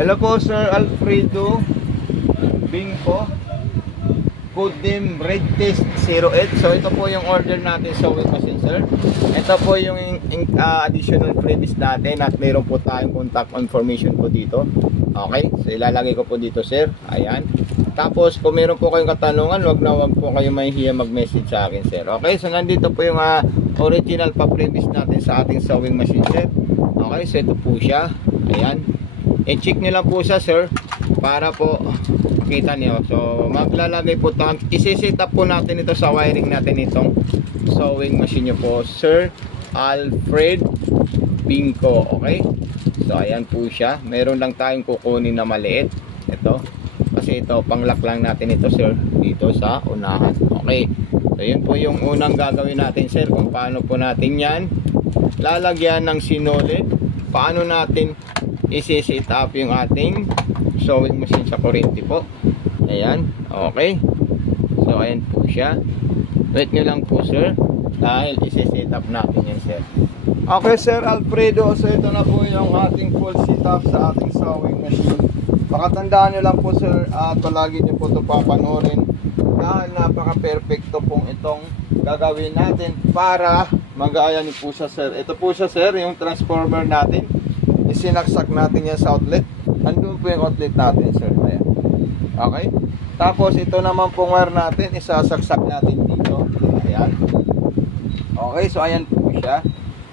Hello po Sir Alfredo Bingko, code name Red Test 08. So ito po yung order natin sa sewing machine, sir. Ito po yung additional freebies natin at mayroon po tayong contact information po dito. Okay, so ilalagay ko po dito, sir. Ayan. Tapos kung meron po kayong katanungan, wag po kayo mahihiya mag-message sa akin, sir. Okay, so nandito po yung original pa freebies natin sa ating sewing machine, sir. Okay, so ito po siya. Ayan. I-check nyo lang po siya, sir, para po kita nyo. So maglalagay po tayo, isi-set up po natin ito sa wiring natin itong sewing machine nyo po, Sir Alfred Bingko. Okay, so ayan po siya. Meron lang tayong kukunin na maliit ito, kasi ito pang-lock lang natin ito, sir, dito sa unahan. Okay, so yun po yung unang gagawin natin, sir, kung paano po natin yan lalagyan ng sinulid, paano natin isi-set up yung ating sewing machine sa kuryente po. Ayan, okay. So ayan po siya. Wait nyo lang po, sir, dahil isi-set up natin yan, sir. Okay, Sir Alfredo, so ito na po yung ating full setup sa ating sewing machine. Pakatandaan nyo lang po, sir, at palagi nyo po ito papanoorin dahil napaka-perfecto pong itong gagawin natin para mag-aaya nyo po siya, sir. Ito po siya, sir, yung transformer natin. Isinaksak natin yan sa outlet. Andun po yung outlet natin, sir. Ayan. Okay. Tapos ito naman pong wire natin, isasaksak natin dito. Ayan. Okay, so ayan po siya.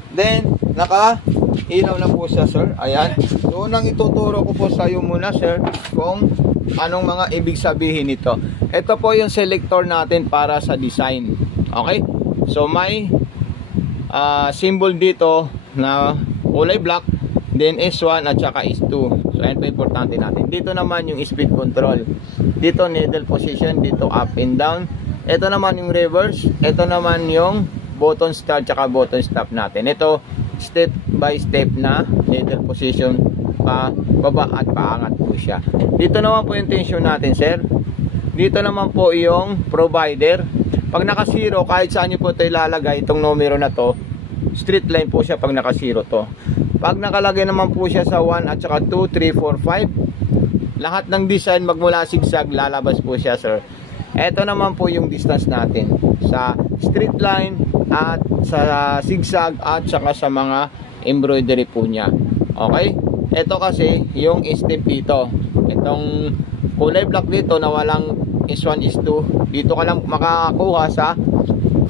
Then naka-ilaw na po siya, sir. Ayan. So unang ituturo ko po sa iyo muna, sir, kung anong mga ibig sabihin nito. Ito po yung selector natin para sa design. Okay. So may symbol dito na kulay black, then S1 at saka S2. So ayan po importante natin. Dito naman yung speed control. Dito needle position, dito up and down. Ito naman yung reverse. Ito naman yung button start saka button stop natin. Ito step by step na needle position, pa baba at paangat po siya. Dito naman po yung tension natin, sir. Dito naman po yung provider. Pag naka 0, kahit saan nyo po ito ilalagay, itong numero na to, straight line po siya pag naka 0 to. Pag nakalagay naman po siya sa 1 at saka 2, 3, 4, 5, lahat ng design magmula zigzag lalabas po siya, sir. Ito naman po yung distance natin sa straight line at sa zigzag at saka sa mga embroidery po niya. Okay? Ito kasi yung step dito. Itong kulay black dito na walang S1, S2, dito ka lang makakakuha sa 4,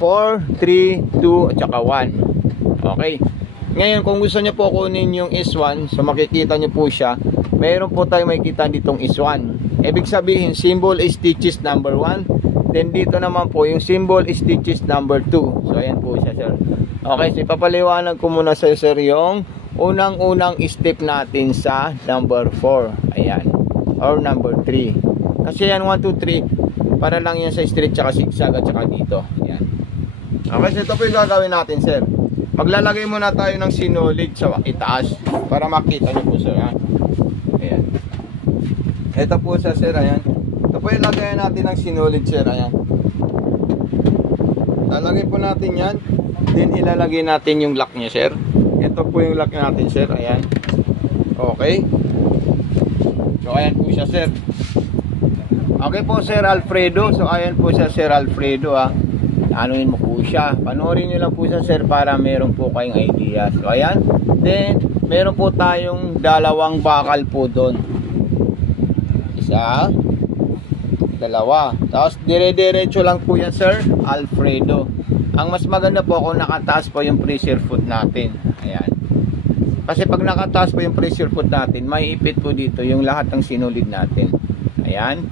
3, 2 at saka 1. Okay? Ngayon, kung gusto nyo po kunin yung S1, so makikita nyo po siya, mayroon po tayo makikita ditong S1. Ibig sabihin, symbol is stitches number 1. Then dito naman po, yung symbol is stitches number 2. So ayan po siya, sir. Okay, so ipapaliwanag ko muna sa sir yung unang-unang step natin sa number 4. Ayan. Or number 3. Kasi yan 1, 2, 3. Para lang yan sa straight tsaka zigzag at tsaka dito. Ayan. Okay, so ito po yung gagawin natin, sir. Maglalagay muna tayo ng sinulid sa itaas para makita nyo po, sir. Ayan. Ito po siya, sir. Ayan. Ito po yung lagayan natin ng sinulid, sir. Ayan. Lalagay po natin yan. Then ilalagay natin yung lock niya, sir. Ito po yung lock natin, sir. Ayan. Okay. So ayan po siya, sir. Okay po, Sir Alfredo. So ayan po siya, Sir Alfredo, anuin mo po siya, panoorin nyo lang po siya, sir, para meron po kayong idea. So ayan, then meron po tayong dalawang bakal po doon, isa, dalawa, tapos dire-diretso lang po yan, Sir Alfredo. Ang mas maganda po kung nakataas po yung pressure foot natin. Ayan, kasi pag nakataas po yung pressure foot natin, may ipit po dito yung lahat ng sinulid natin. Ayan,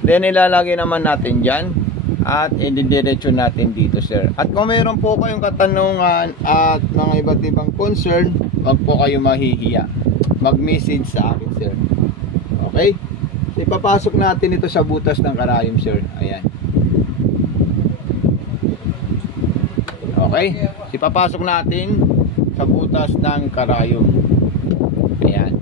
then ilalagay naman natin dyan at ididiretso natin dito, sir. At kung mayroon po kayong katanungan at mga iba't ibang concern, wag po kayo mahihiya, mag-message sa akin, sir. Okay, so ipapasok natin ito sa butas ng karayom, sir. Ayan. Okay, so ipapasok natin sa butas ng karayom. Ayan.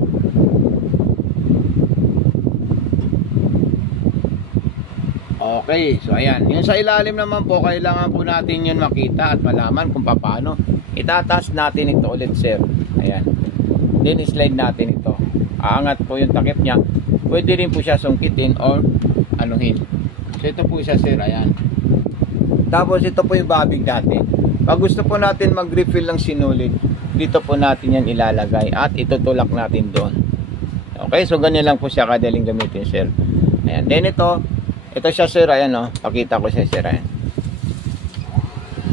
Okay, so ayan. Yung sa ilalim naman po, kailangan po natin yun makita at malaman kung paano. Itataas natin ito ulit, sir. Ayan. Then slide natin ito. aangat po yung takip niya. Pwede rin po siya sungkitin or anuhin. So ito po siya sir, ayan. Tapos ito po yung babig natin. Pag gusto po natin mag-refill ng sinulid, dito po natin yan ilalagay at itutulak natin doon. Okay, so ganyan lang po siya kadaling gamitin sir. Ayan, then ito siya sir, ayan o, pakita ko siya sir, ayan.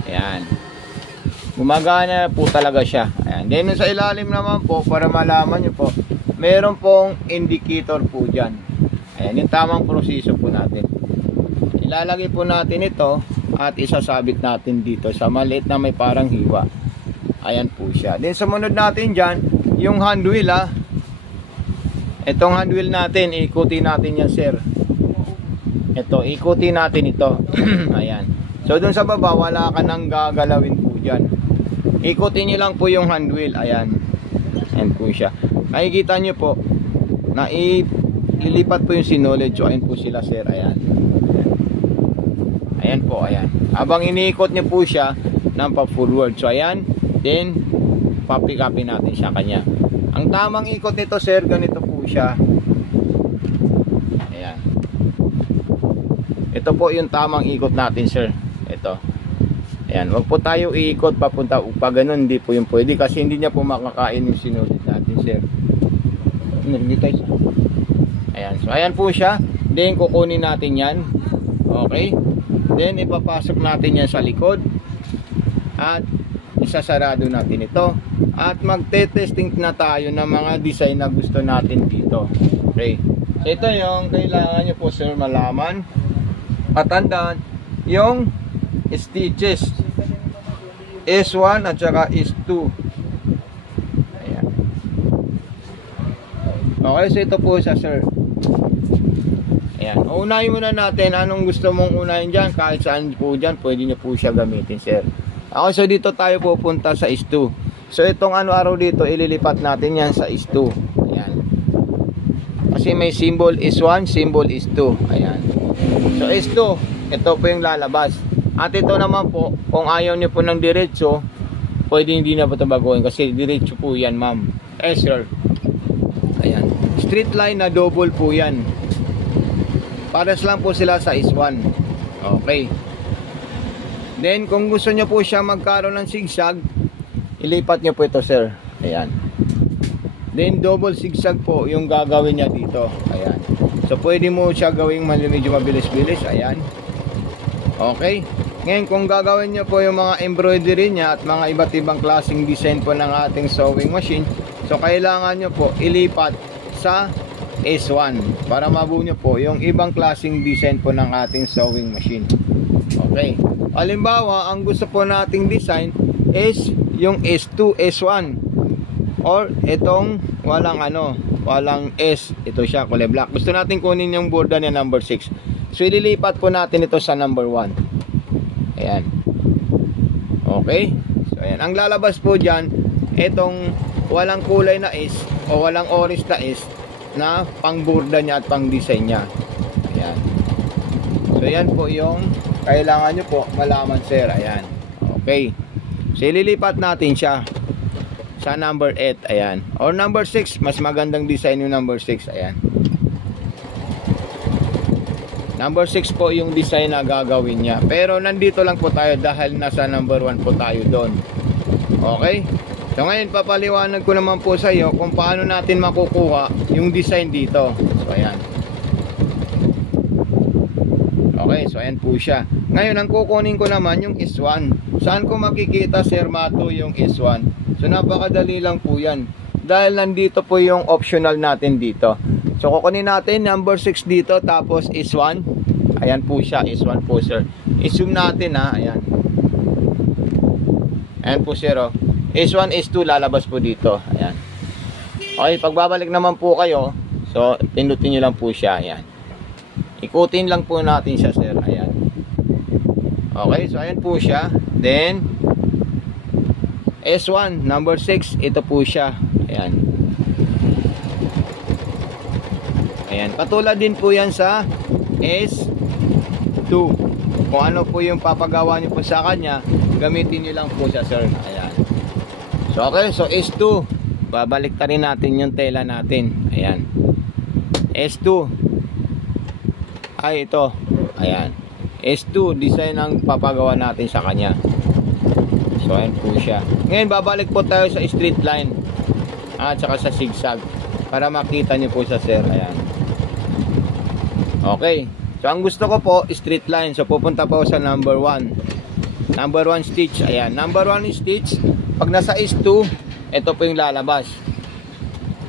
Ayan, gumagana po talaga siya. Ayan, then sa ilalim naman po, para malaman nyo po, meron pong indicator po dyan. Ayan, yung tamang proseso po natin. Ilalagay po natin ito at isasabit natin dito sa maliit na may parang hiwa. Ayan po siya. Then sumunod natin dyan, yung hand wheel ha. Itong hand wheel natin, ikutin natin yan sir. Ito, ikutin natin ito. Ayan. So dun sa baba, wala ka nang gagalawin po dyan. Ikutin nyo lang po yung hand wheel. Ayan. Ayan po siya. Nakikita nyo po, na ililipat po yung sinulid. So ayan po sila sir. Ayan. Ayan po, ayan. Habang iniikot nyo po siya ng pa-forward. So ayan. Then, pa-pick upin natin siya kanya. Ang tamang ikot nito sir, ganito po siya. Ayan. Ito po yung tamang ikot natin sir. Ito. Ayan. Huwag po tayo iikot papunta. Pag ganun, hindi po yung pwede. Kasi hindi niya po makakain yung sinulid natin sir. Ayan. So ayan po siya. Then, kukunin natin yan. Okay. Then, ipapasok natin yan sa likod. At isasarado natin ito at magte-testing na tayo ng mga design na gusto natin dito. Okay, so ito yung kailangan nyo po sir malaman at tandaan yung stitches S1 at saka S2. Ayan. Okay, so ito po siya sir. Ayan, unahin muna natin anong gusto mong unahin dyan. Kahit saan po dyan pwede nyo po siya gamitin sir. Okay, so dito tayo pupunta sa S2. So itong araw dito, ililipat natin yan sa S2. Ayan. Kasi may symbol S1, symbol S2. Ayan. So S2, ito po yung lalabas. At ito naman po, kung ayaw nyo po ng diretso, pwede hindi na po ito baguhin. Kasi diretso po yan ma'am. Sir. Ayan. Straight line na double po yan. Pares lang po sila sa S1. Okay. Then kung gusto nyo po siya magkaroon ng zigzag, ilipat nyo po ito sir. Ayan. Then double zigzag po yung gagawin niya dito. Ayan. So pwede mo siya gawing medyo mabilis-bilis. Ayan. Okay. Ngayon kung gagawin nyo po yung mga embroidery niya at mga iba't ibang klaseng design po ng ating sewing machine, so kailangan nyo po ilipat sa S1 para mabuo nyo po yung ibang klaseng design po ng ating sewing machine. Okay. Halimbawa, ang gusto po nating design is yung S2, S1 or itong walang walang S. Ito siya, kulay black. Gusto natin kunin yung borda niya number 6. So ililipat po natin ito sa number 1. Ayan. Okay. So ayan, ang lalabas po diyan itong walang kulay na S o walang orange na S na pang borda niya at pang design niya. Ayan. So yan po yung kailangan nyo po malaman sir. Ayan. Okay. So ililipat natin siya sa number 8. Ayan. Or number 6. Mas magandang design yung number 6. Ayan. Number 6 po yung design na gagawin niya. Pero nandito lang po tayo dahil nasa number 1 po tayo doon. Okay. So ngayon papaliwanag ko naman po sa iyo kung paano natin makukuha yung design dito. So ayan. Okay, so ayan po siya. Ngayon, ang kukunin ko naman yung S1. Saan ko makikita, Sir Mato, yung S1? So, napakadali lang po yan. Dahil nandito po yung optional natin dito. So, kukunin natin number 6 dito, tapos S1. Ayan po siya, S1 po, sir. I-zoom natin, ha. Ayan. Ayan po, sir, oh. S1, S2, lalabas po dito. Ayan. Okay, pagbabalik naman po kayo, so, pindutin nyo lang po siya. Ayan. Ikutin lang po natin siya sir. Ayan. Okay, so ayan po siya. Then S1 number 6, ito po siya. Ayan. Ayan, katulad din po yan sa S2. Kung ano po yung papagawa niyo po sa kanya, gamitin niyo lang po siya sir. Ayan. So okay, so S2 babalik ta rin natin yung tela natin. Ayan. S2. Ay, ito. Ayan. S2 design ang papagawa natin sa kanya. So ayan po siya. Ngayon babalik po tayo sa straight line at saka sa zigzag para makita nyo po sa sir. Ayan. Okay. So ang gusto ko po straight line. So pupunta po sa number 1. Number 1 stitch. Ayan. Number 1 stitch. Pag nasa S2, ito po yung lalabas.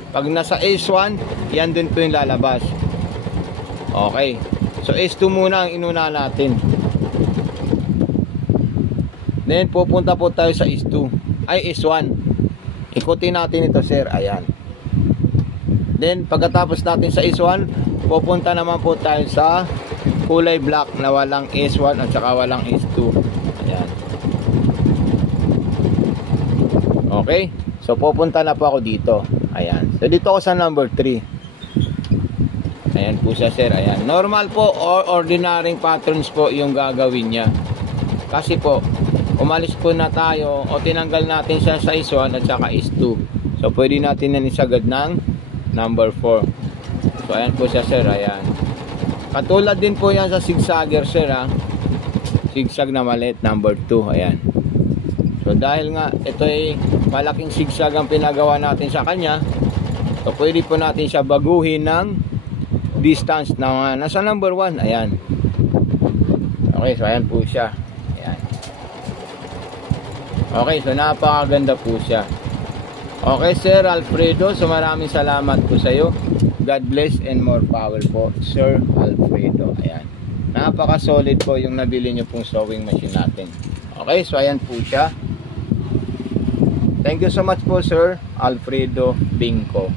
Pag nasa S1, yan din po yung lalabas. Okay. So S2 muna ang inuna natin. Then pupunta po tayo sa S2. Ay S1. Ikutin natin ito sir. Ayan. Then pagkatapos natin sa S1, pupunta naman po tayo sa kulay black na walang S1 at saka walang S2. Ayan. Okay. So pupunta na po ako dito. Ayan. So dito ako sa number 3. Ayan po siya sir. Ayan. Normal po or ordinary patterns po yung gagawin niya. Kasi po umalis po na tayo o tinanggal natin siya sa S1 at saka S2. So pwede natin yan isagad ng number 4. So ayan po siya sir. Ayan. Katulad din po yan sa zigzagger sir ha. Zigzag na maliit number 2. Ayan. So dahil nga ito ay malaking zigzag ang pinagawa natin sa kanya, so pwede po natin siya baguhin ng distance na nasa number 1. Ayan. Okay, so ayan po siya. Ayan. Okay, so napakaganda po siya. Okay Sir Alfredo, so maraming salamat po sa iyo. God bless and more power po Sir Alfredo. Ayan. Napaka solid po yung nabili nyo pong sewing machine natin. Okay, so ayan po siya. Thank you so much po Sir Alfredo Bingco.